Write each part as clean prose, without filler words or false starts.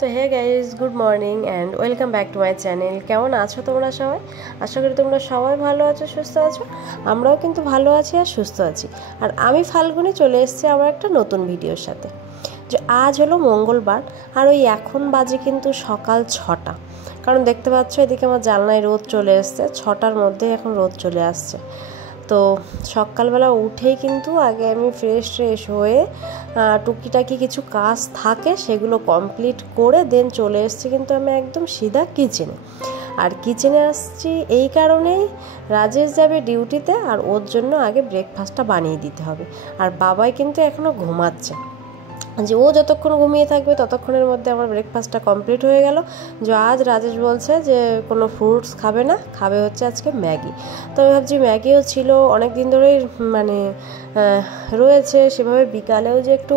তো hey guys, good morning and welcome back to my channel. কেমন আছো তোমরা সবাই? আশা করি তোমরা সবাই ভালো আছো, সুস্থ আছো। আমরাও কিন্তু ভালো আছি আর সুস্থ আছি। আর আমি ফাল্গুনি চলে এসেছি আমার একটা নতুন ভিডিওর সাথে। যে আজ হলো মঙ্গলবার, আর ওই এখন বাজে কিন্তু সকাল 6টা। কারণ দেখতে পাচ্ছ এদিকে আমার জানলায় রোদ চলে এসছে, 6টার মধ্যে এখন রোদ চলে আসছে। তো সকালবেলা উঠেই কিন্তু আগে আমি ফ্রেশ হয়ে টুকিটাকি কিছু কাজ থাকে সেগুলো কমপ্লিট করে দেন চলে এসেছি কিন্তু আমি একদম সিধা কিচেনে। আর কিচেনে আসছি এই কারণেই, রাজেশ যাবে ডিউটিতে আর ওর জন্য আগে ব্রেকফাস্টটা বানিয়ে দিতে হবে। আর বাবাই কিন্তু এখনও ঘুমাচ্ছে, যে ও যতক্ষণ ঘুমিয়ে থাকবে ততক্ষণের মধ্যে আমার ব্রেকফাস্টটা কমপ্লিট হয়ে গেল। যে আজ রাজেশ বলছে যে কোনো ফ্রুটস খাবে না, খাবে হচ্ছে আজকে ম্যাগি। তো আমি ভাবছি ম্যাগিও ছিল অনেক দিন ধরেই মানে রয়েছে, সেভাবে বিকালেও যে একটু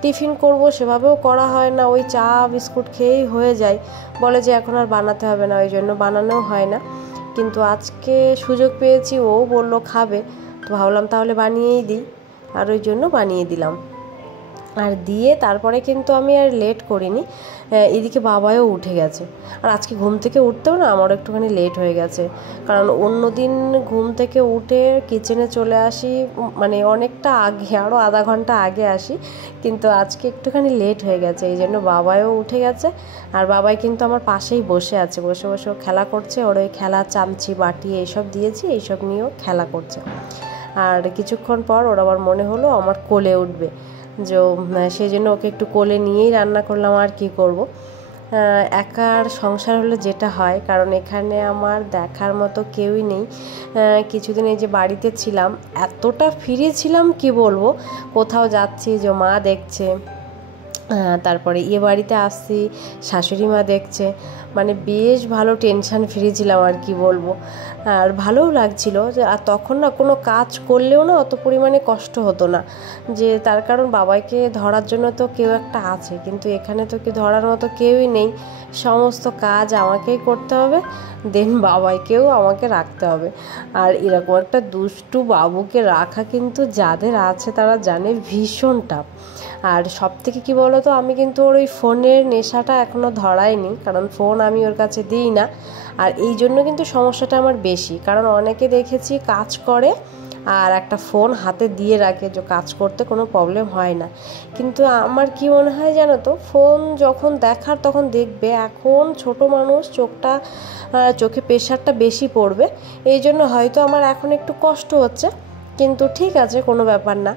টিফিন করব সেভাবেও করা হয় না, ওই চা বিস্কুট খেয়েই হয়ে যায়। বলে যে এখন আর বানাতে হবে না, ওই জন্য বানানোও হয় না। কিন্তু আজকে সুযোগ পেয়েছি, ও বলল খাবে, তো ভাবলাম তাহলে বানিয়েই দিই, আর ওই জন্য বানিয়ে দিলাম। আর দিয়ে তারপরে কিন্তু আমি আর লেট করিনি, এদিকে বাবাও উঠে গেছে। আর আজকে ঘুম থেকে উঠতেও না আমারও একটুখানি লেট হয়ে গেছে, কারণ অন্য দিন ঘুম থেকে উঠে কিচেনে চলে আসি মানে অনেকটা আগে, আরও আধা ঘন্টা আগে আসি, কিন্তু আজকে একটুখানি লেট হয়ে গেছে, এই জন্য বাবাও উঠে গেছে। আর বাবাই কিন্তু আমার পাশেই বসে আছে, বসে বসে ও খেলা করছে, ওর ওই খেলা চামচি বাটি এইসব দিয়েছি, এইসব নিয়েও খেলা করছে। আর কিছুক্ষণ পর ওর আবার মনে হলো আমার কোলে উঠবে, যে সেই জন্য ওকে একটু কোলে নিয়েই রান্না করলাম। আর কি করব, একার সংসার হলে যেটা হয়, কারণ এখানে আমার দেখার মতো কেউই নেই। কিছুদিন এই যে বাড়িতে ছিলাম, এতটা ফ্রি ছিলাম কি বলবো, কোথাও যাচ্ছি যে মা দেখছে, তারপরে এ বাড়িতে আসছি শাশুড়ি মা দেখছে, মানে বেশ ভালো টেনশান ফ্রি ছিলাম আর কি বলবো। আর ভালোও লাগছিল যে, আর তখন না কোনো কাজ করলেও না অত পরিমাণে কষ্ট হতো না, যে তার কারণ বাবাইকে ধরার জন্য তো কেউ একটা আছে, কিন্তু এখানে তো কি ধরার মতো কেউই নেই, সমস্ত কাজ আমাকেই করতে হবে, দেন বাবাইকেও আমাকে রাখতে হবে। আর এরকম একটা দুষ্টু বাবুকে রাখা কিন্তু যাদের আছে তারা জানে ভীষণ টাফ। আর সব থেকে কী বলো তো, আমি কিন্তু ওর ওই ফোনের নেশাটা এখনও ধরাইনি, কারণ ফোন আমি ওর কাছে দিই না। আর এই জন্য কিন্তু সমস্যাটা আমার বেশি, কারণ অনেকে দেখেছি কাজ করে আর একটা ফোন হাতে দিয়ে রাখে, যে কাজ করতে কোনো প্রবলেম হয় না। কিন্তু আমার কি মনে হয় জানো তো, ফোন যখন দেখার তখন দেখবে, এখন ছোট মানুষ, চোখে প্রেশারটা বেশি পড়বে, এই জন্য হয়তো আমার এখন একটু কষ্ট হচ্ছে, কিন্তু ঠিক আছে, কোনো ব্যাপার না,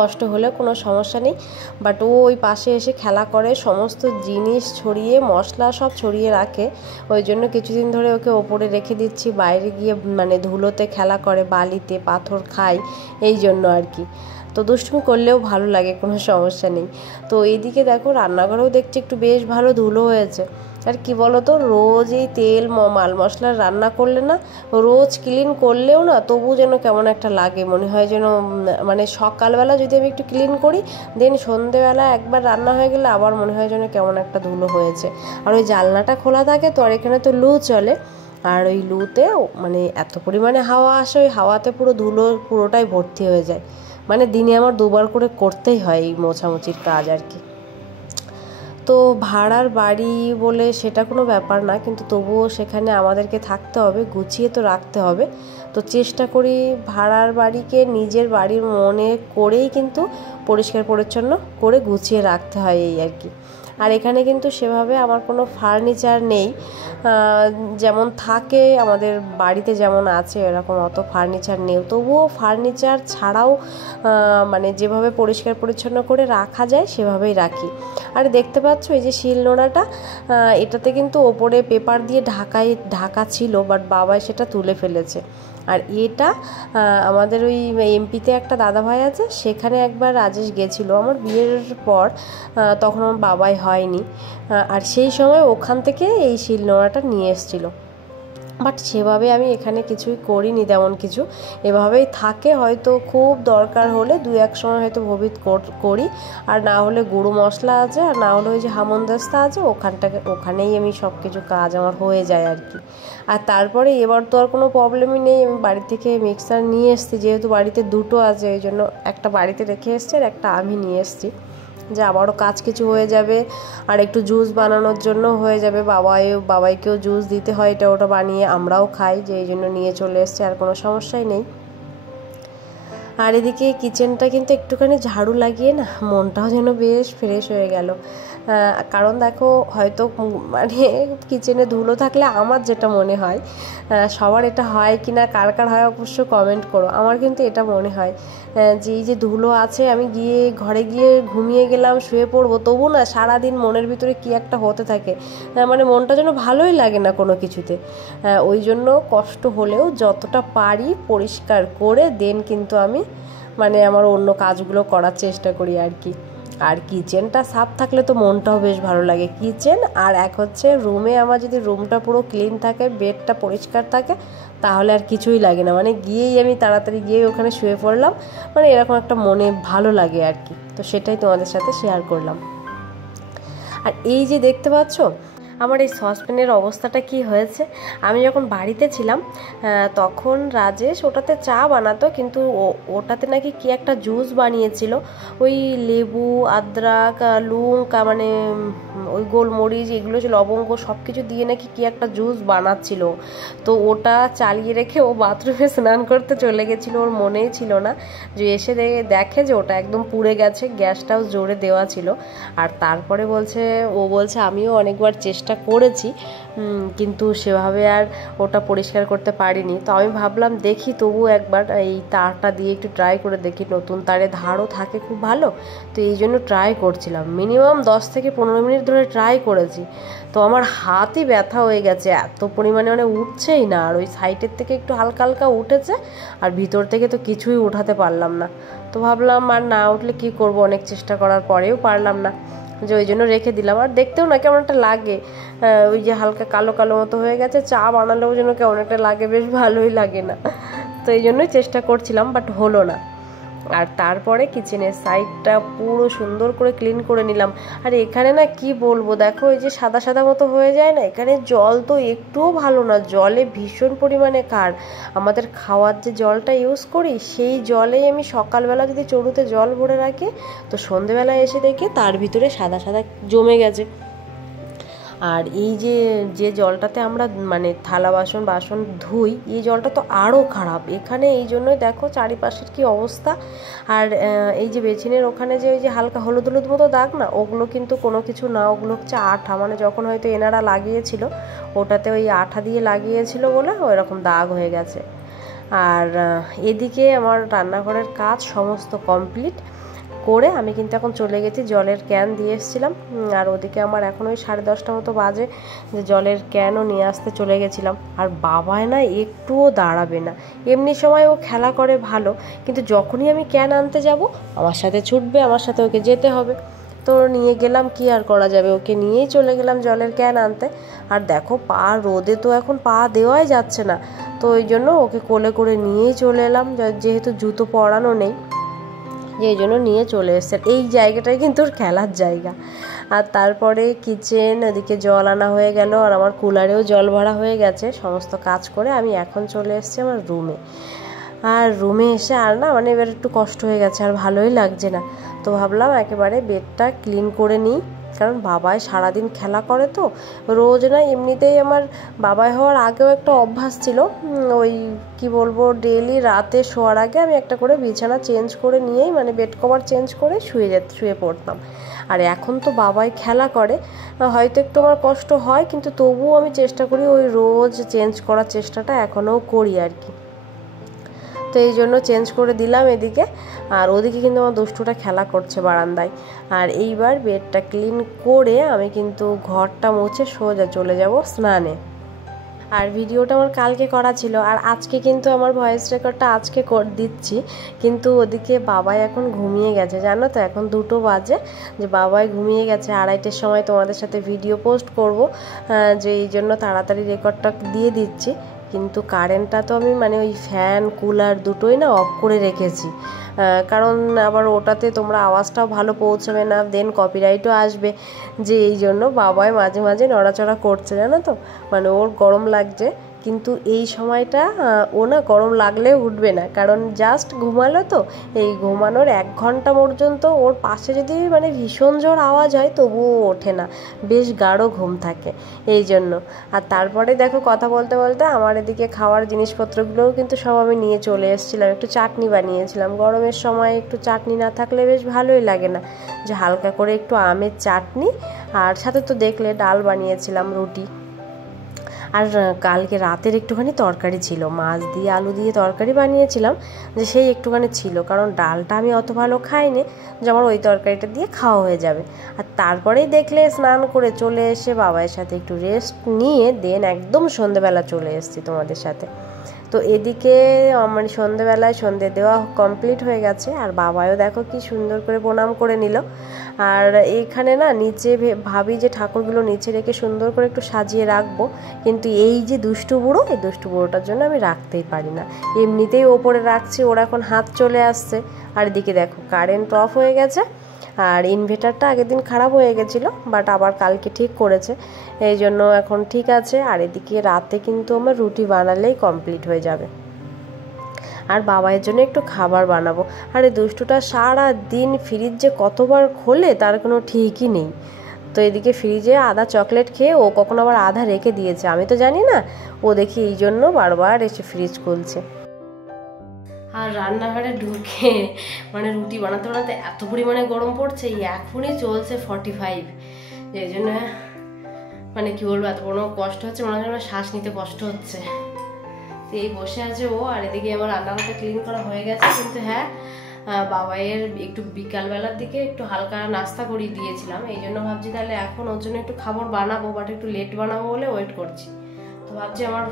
কষ্ট হলেও কোনো সমস্যা নেই। বাট ও ওই পাশে এসে খেলা করে, সমস্ত জিনিস ছড়িয়ে, মশলা সব ছড়িয়ে রাখে, ওই জন্য কিছুদিন ধরে ওকে ওপরে রেখে দিচ্ছি, বাইরে গিয়ে মানে ধুলোতে খেলা করে, বালিতে পাথর খায়, এই জন্য আর কি। তো দুষ্টুমি করলেও ভালো লাগে, কোনো সমস্যা নেই। তো এইদিকে দেখো রান্নাঘরেও দেখছি একটু বেশ ভালো ধুলো হয়েছে। আর কি বলো তো, রোজ এই তেল মাল মশলার রান্না করলে না, রোজ ক্লিন করলেও না তবু যেন কেমন একটা লাগে, মনে হয় যেন মানে সকালবেলা যদি আমি একটু ক্লিন করি, দেন সন্ধেবেলা একবার রান্না হয়ে গেলে আবার মনে হয় যেন কেমন একটা ধুলো হয়েছে। আর ওই জানলাটা খোলা থাকে তো, আর এখানে তো লু চলে, আর ওই লুতে মানে এত পরিমাণে হাওয়া আসে, ওই হাওয়াতে পুরো ধুলো পুরোটাই ভর্তি হয়ে যায়। মানে দিনে আমার দুবার করে করতেই হয় এই মোছামুছির কাজ আর কি। তো ভাড়ার বাড়ি বলে সেটা কোনো ব্যাপার না, কিন্তু তবুও সেখানে আমাদেরকে থাকতে হবে, গুছিয়ে তো রাখতে হবে। তো চেষ্টা করি ভাড়ার বাড়িকে নিজের বাড়ির মনে করেই কিন্তু পরিষ্কার পরিচ্ছন্ন করে গুছিয়ে রাখতে হয়, এই আর কি। আর এখানে কিন্তু সেভাবে আমার কোনো ফার্নিচার নেই, যেমন থাকে আমাদের বাড়িতে যেমন আছে এরকম অত ফার্নিচার নেই, তবুও ফার্নিচার ছাড়াও মানে যেভাবে পরিষ্কার পরিচ্ছন্ন করে রাখা যায় সেভাবেই রাখি। আর দেখতে পাচ্ছ এই যে শিলনোড়াটা, এটাতে কিন্তু ওপরে পেপার দিয়ে ঢাকা ছিল, বাট বাবা সেটা তুলে ফেলেছে। আর এটা আমাদের ওই এমপিতে একটা দাদাভাই আছে, সেখানে একবার রাজেশ গেছিলো আমার বিয়ের পর, তখন আমার বাবাই হয়নি, আর সেই সময় ওখান থেকে এই শিলনোড়াটা নিয়ে এসেছিলো। বাট সেভাবে আমি এখানে কিছুই করিনি, তেমন কিছু, এভাবেই থাকে, হয়তো খুব দরকার হলে দু এক সময় হয়তো ভবিত করি, আর না হলে গুঁড়ো মশলা আছে, আর না হলে ওই যে হামনদাস্তা আছে, ওখানেই আমি সব কিছু কাজ আমার হয়ে যায় আর কি। আর তারপরে এবার তো আর কোনো প্রবলেমই নেই, আমি বাড়ি থেকে মিক্সার নিয়ে এসেছি, যেহেতু বাড়িতে দুটো আছে, এই জন্য একটা বাড়িতে রেখে এসেছি আর একটা আমি নিয়ে এসেছি। যে আবারও কাজ কিছু হয়ে যাবে, আর একটু জুস বানানোর জন্য হয়ে যাবে। বাবাইকেও জুস দিতে হয়, এটা ওটা বানিয়ে আমরাও খাই, যে এই জন্য নিয়ে চলে এসছে, আর কোনো সমস্যাই নেই। আর এদিকে কিচেনটা কিন্তু একটুখানি ঝাড়ু লাগিয়ে না মনটাও যেন বেশ ফ্রেশ হয়ে গেল। কারণ দেখো হয়তো মানে কিচেনে ধুলো থাকলে আমার যেটা মনে হয়, সবার এটা হয় কি না, কার কার হয় অবশ্য কমেন্ট করো। আমার কিন্তু এটা মনে হয় যে এই যে ধুলো আছে, আমি গিয়ে ঘরে গিয়ে ঘুমিয়ে গেলাম, শুয়ে পড়বো, তবু না সারাদিন মনের ভিতরে কি একটা হতে থাকে, মানে মনটা যেন ভালোই লাগে না কোনো কিছুতে। ওই জন্য কষ্ট হলেও যতটা পারি পরিষ্কার করে দেন কিন্তু আমি মানে আমার অন্য কাজগুলো করার চেষ্টা করি আর কি। আর কিচেনটা সাফ থাকলে তো মনটাও বেশ ভালো লাগে। কিচেন আর এক হচ্ছে রুমে, আমার যদি রুমটা পুরো ক্লিন থাকে, বেডটা পরিষ্কার থাকে, তাহলে আর কিছুই লাগে না, মানে গিয়েই আমি তাড়াতাড়ি গিয়ে ওখানে শুয়ে পড়লাম, মানে এরকম একটা মনে ভালো লাগে আর কি। তো সেটাই তোমাদের সাথে শেয়ার করলাম। আর এই যে দেখতে পাচ্ছ আমার এই সসপ্যানের অবস্থাটা কি হয়েছে, আমি যখন বাড়িতে ছিলাম তখন রাজেশ ওটাতে চা বানাতো, কিন্তু ওটাতে নাকি কি একটা জুস বানিয়েছিল, ওই লেবু, আদরক, লঙ্কা, মানে ওই গোলমরিচ, এগুলো যে লবঙ্গ সব কিছু দিয়ে নাকি কি একটা জুস বানাচ্ছিল। তো ওটা চালিয়ে রেখে ও বাথরুমে স্নান করতে চলে গেছিলো, ওর মনেই ছিল না, যে এসে দেখে যে ওটা একদম পুড়ে গেছে, গ্যাসটাও জোরে দেওয়া ছিল। আর তারপরে ও বলছে আমিও অনেকবার চেষ্টা করেছি, কিন্তু সেভাবে আর ওটা পরিষ্কার করতে পারিনি। তো আমি ভাবলাম দেখি তবু একবার এই তারটা দিয়ে একটু ট্রাই করে দেখি, নতুন তারে ধারও থাকে খুব ভালো, তো এই জন্য ট্রাই করছিলাম। মিনিমাম 10 থেকে 15 মিনিট ধরে ট্রাই করেছি, তো আমার হাতই ব্যথা হয়ে গেছে, এত পরিমাণে মানে উঠছেই না। আর ওই সাইডের থেকে একটু হালকা হালকা উঠেছে, আর ভিতর থেকে তো কিছুই উঠাতে পারলাম না। তো ভাবলাম আর না উঠলে কি করব, অনেক চেষ্টা করার পরেও পারলাম না, যে ওই জন্য রেখে দিলাম। আর দেখতেও না কেমন একটা লাগে, ওই যে হালকা কালো কালো মতো হয়ে গেছে, চা বানালেও যেন কেমন একটা লাগে, বেশ ভালোই লাগে না। তো এই জন্যই চেষ্টা করছিলাম, বাট হলো না। আর তারপরে কিচেনের সাইডটা পুরো সুন্দর করে ক্লিন করে নিলাম। আর এখানে না কি বলবো, দেখো এই যে সাদা সাদা মতো হয়ে যায় না, এখানে জল তো একটুও ভালো না, জলে ভীষণ পরিমাণে ক্ষার। আমাদের খাওয়ার যে জলটা ইউজ করি, সেই জলেই আমি সকালবেলা যদি চড়ুতে জল ভরে রাখি, তো সন্ধেবেলায় এসে দেখি তার ভিতরে সাদা সাদা জমে গেছে। আর এই যে জলটাতে আমরা মানে থালা বাসন ধুই, এই জলটা তো আরও খারাপ এখানে, এই জন্যই দেখো চারিপাশের কি অবস্থা। আর এই যে বেসিনের ওখানে যে ওই যে হালকা হলুদ হলুদ মতো দাগ না, ওগুলো কিন্তু কোনো কিছু না, ওগুলো হচ্ছে আঠা, মানে যখন হয়তো এনারা লাগিয়েছিল ওটাতে ওই আঠা দিয়ে লাগিয়েছিল বলে ওইরকম দাগ হয়ে গেছে। আর এদিকে আমার রান্নাঘরের কাজ সমস্ত কমপ্লিট করে আমি কিন্তু এখন চলে গেছি, জলের ক্যান দিয়ে এসেছিলাম। আর ওদিকে আমার এখন ওই 10:30 মতো বাজে, যে জলের ক্যানও নিয়ে আসতে চলে গেছিলাম। আর বাবায় না একটুও দাঁড়াবে না, এমনি সময় ও খেলা করে ভালো, কিন্তু যখনই আমি ক্যান আনতে যাব আমার সাথে ছুটবে, আমার সাথে ওকে যেতে হবে। তো নিয়ে গেলাম, কি আর করা যাবে, ওকে নিয়েই চলে গেলাম জলের ক্যান আনতে। আর দেখো রোদে তো এখন পা দেওয়াই যাচ্ছে না, তো ওই জন্য ওকে কোলে করে নিয়েই চলে এলাম, যেহেতু জুতো পরানো নেই, এই জন্য নিয়ে চলে এসছে। এই জায়গাটাই কিন্তু ওর খেলার জায়গা। আর তারপরে কিচেন, ওদিকে জল আনা হয়ে গেল, আর আমার কুলারেও জল ভরা হয়ে গেছে। সমস্ত কাজ করে আমি এখন চলে এসেছি আমার রুমে। আর রুমে এসে আর না মানে এবার একটু কষ্ট হয়ে গেছে, আর ভালোই লাগছে না। তো ভাবলাম একেবারে বেডটা ক্লিন করে নিই, কারণ বাবাই সারাদিন খেলা করে তো রোজ না। এমনিতেই আমার বাবাই হওয়ার আগেও একটা অভ্যাস ছিল, ওই কি বলবো, ডেইলি রাতে শোয়ার আগে আমি একটা করে বিছানা চেঞ্জ করে নিয়েই, মানে বেড কভার চেঞ্জ করে শুয়ে পড়তাম। আর এখন তো বাবাই খেলা করে, হয়তো একটু আমার কষ্ট হয়, কিন্তু তবুও আমি চেষ্টা করি ওই রোজ চেঞ্জ করার চেষ্টাটা এখনও করি আর কি। তো এই জন্য চেঞ্জ করে দিলাম এদিকে। আর ওদিকে কিন্তু আমার দুষ্টুটা খেলা করছে বারান্দায়। আর এইবার বেডটা ক্লিন করে আমি কিন্তু ঘরটা মুছে সোজা চলে যাব স্নানে। আর ভিডিওটা আমার কালকে করা ছিল, আর আজকে কিন্তু আমার ভয়েস রেকর্ডটা আজকে দিচ্ছি, কিন্তু ওদিকে বাবাই এখন ঘুমিয়ে গেছে, জানো তো এখন 2টো বাজে, যে বাবাই ঘুমিয়ে গেছে। 2:30টার সময় তোমাদের সাথে ভিডিও পোস্ট করব, যে এই জন্য তাড়াতাড়ি রেকর্ডটা দিয়ে দিচ্ছি। কিন্তু কারেন্টটা তো আমি মানে ওই ফ্যান কুলার দুটোই না অফ করে রেখেছি, কারণ আবার ওটাতে তোমরা আওয়াজটাও ভালো পৌঁছাবে না, দেন কপিরাইটও আসবে, যে এই জন্য বাবাই মাঝে মাঝে নড়াচড়া করছে, জানো তো, মানে ওর গরম লাগছে। কিন্তু এই সময়টা ও না গরম লাগলেও উঠবে না, কারণ জাস্ট ঘুমালো তো, এই ঘুমানোর 1 ঘন্টা পর্যন্ত ওর পাশে যদি মানে ভীষণ জোর আওয়াজ হয় তবুও ওঠে না, বেশ গাঢ় ঘুম থাকে এই জন্য। আর তারপরে দেখো কথা বলতে বলতে আমার এদিকে খাওয়ার জিনিসপত্রগুলোও কিন্তু সব আমি নিয়ে চলে এসেছিলাম। একটু চাটনি বানিয়েছিলাম, গরমের সময় একটু চাটনি না থাকলে বেশ ভালোই লাগে না, যে হালকা করে একটু আমের চাটনি, আর সাথে তো দেখলে ডাল বানিয়েছিলাম, রুটি, আর কালকে রাতের একটুখানি তরকারি ছিল, মাছ দিয়ে আলু দিয়ে তরকারি বানিয়েছিলাম, যে সেই একটুখানি ছিল, কারণ ডালটা আমি অত ভালো খাইনি, যে আমার ওই তরকারিটা দিয়ে খাওয়া হয়ে যাবে। আর তারপরেই দেখলে স্নান করে চলে এসে বাবার সাথে একটু রেস্ট নিয়ে দেন একদম সন্ধেবেলা চলে এসেছি তোমাদের সাথে। তো এদিকে মানে সন্ধেবেলায় সন্ধে দেওয়া কমপ্লিট হয়ে গেছে, আর বাবাও দেখো কি সুন্দর করে প্রণাম করে নিল। আর এইখানে না নিচে ভাবি যে ঠাকুরগুলো নিচে রেখে সুন্দর করে একটু সাজিয়ে রাখবো, কিন্তু এই যে দুষ্টু বুড়ো, এই দুষ্টু বুড়োটার জন্য আমি রাখতেই পারি না, এমনিতেই ওপরে রাখছি, ওর এখন হাত চলে আসছে। আর এদিকে দেখো কারেন্ট অফ হয়ে গেছে, আর ইনভার্টারটা আগের দিন খারাপ হয়ে গেছিলো, বাট আবার কালকে ঠিক করেছে, এই জন্য এখন ঠিক আছে। আর এদিকে রাতে কিন্তু আমার রুটি বানালেই কমপ্লিট হয়ে যাবে, আর বাবার জন্য একটু খাবার বানাবো। আর এই দুষ্টুটা সারা দিন ফ্রিজ যে কতবার খোলে তার কোনো ঠিকই নেই। তো এদিকে ফ্রিজে আধা চকলেট খেয়ে ও কখনো আবার আধা রেখে দিয়েছে, আমি তো জানি না, ও দেখি এই জন্য বারবার এসে ফ্রিজ খুলছে। আর রান্নাঘরে ঢুকে মানে রুটি বানাতে বানাতে এত পরিমাণে গরম পড়ছে, এখনই চলছে 45, এই জন্য মানে কি বলবো, এত বড় কষ্ট হচ্ছে, মনে হয় শ্বাস নিতে কষ্ট হচ্ছে। এই বসে আছে ও, আর এদিকে আমার রান্নাঘরটা ক্লিন করা হয়ে গেছে। কিন্তু হ্যাঁ, বাবাইয়ের একটু বিকালবেলার দিকে একটু হালকা নাস্তা করিয়ে দিয়েছিলাম, এই জন্য ভাবছি তাহলে এখন ওর জন্য একটু খাবার বানাবো, বাট একটু লেট বানাবো বলে ওয়েট করছি। তো ভাবছি আমার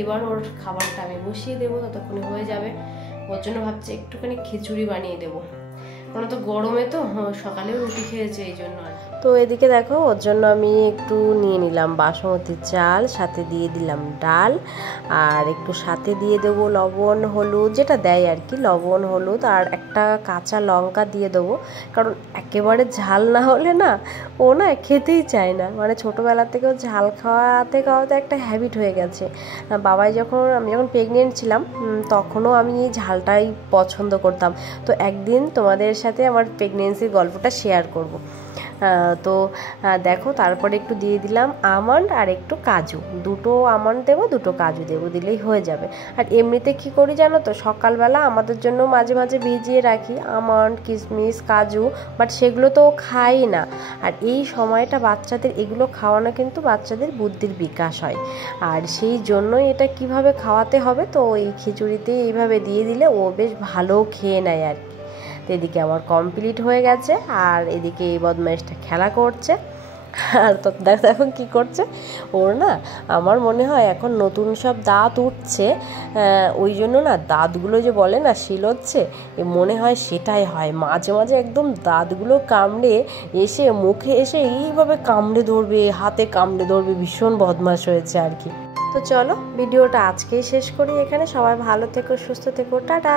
এবার ওর খাবারটা আমি বসিয়ে দেবো, ততক্ষণে হয়ে যাবে। ওর জন্য ভাবছি একটুখানি খিচুড়ি বানিয়ে দেবো, কারণ তো গরমে তো সকালেও রুটি খেয়েছে এই জন্য। তো এদিকে দেখো ওর জন্য আমি একটু নিয়ে নিলাম বাসমতি চাল, সাথে দিয়ে দিলাম ডাল, আর একটু সাথে দিয়ে দেবো লবণ হলুদ, যেটা দেয় আর কি, লবণ হলুদ, আর একটা কাঁচা লঙ্কা দিয়ে দেবো, কারণ একেবারে ঝাল না হলে না ও না খেতেই চায় না, মানে ছোটোবেলা থেকেও ঝাল খাওয়াতে খাওয়াতে একটা হ্যাবিট হয়ে গেছে। বাবাই আমি যখন প্রেগনেন্ট ছিলাম তখনও আমি এই ঝালটাই পছন্দ করতাম। তো একদিন তোমাদের সাথে আমার প্রেগনেন্সির গল্পটা শেয়ার করব। তো দেখো তারপরে একটু দিয়ে দিলাম আমন্ড আর একটু কাজু, 2টো আমন্ড দেবো 2টো কাজু দেবো, দিলেই হয়ে যাবে। আর এমনিতে কি করি জানো তো, সকালবেলা আমাদের জন্য মাঝে মাঝে ভিজিয়ে রাখি আমন্ড কিশমিশ কাজু, বাট সেগুলো তো খাই না। আর এই সময়টা বাচ্চাদের এগুলো খাওয়ানো কিন্তু বাচ্চাদের বুদ্ধির বিকাশ হয়, আর সেই জন্যই এটা কিভাবে খাওয়াতে হবে, তো এই খিচুড়িতে এইভাবে দিয়ে দিলে ও বেশ ভালো খেয়ে নেয় আর কি। তো এদিকে আমার কমপ্লিট হয়ে গেছে, আর এদিকে এই বদমাইশটা খেলা করছে। আর তো দেখো কী করছে ওর না, আমার মনে হয় এখন নতুন সব দাঁত উঠছে, ওই জন্য না দাঁতগুলো যে বলে না শিলচ্ছে, মনে হয় সেটাই হয়, মাঝে মাঝে একদম দাঁতগুলো কামড়ে এসে মুখে এসে এইভাবে কামড়ে ধরবে, হাতে কামড়ে ধরবে, ভীষণ বদমাশ হয়েছে আর কি। তো চলো ভিডিওটা আজকেই শেষ করি এখানে, সবাই ভালো থেকো সুস্থ থেকো, টাটা।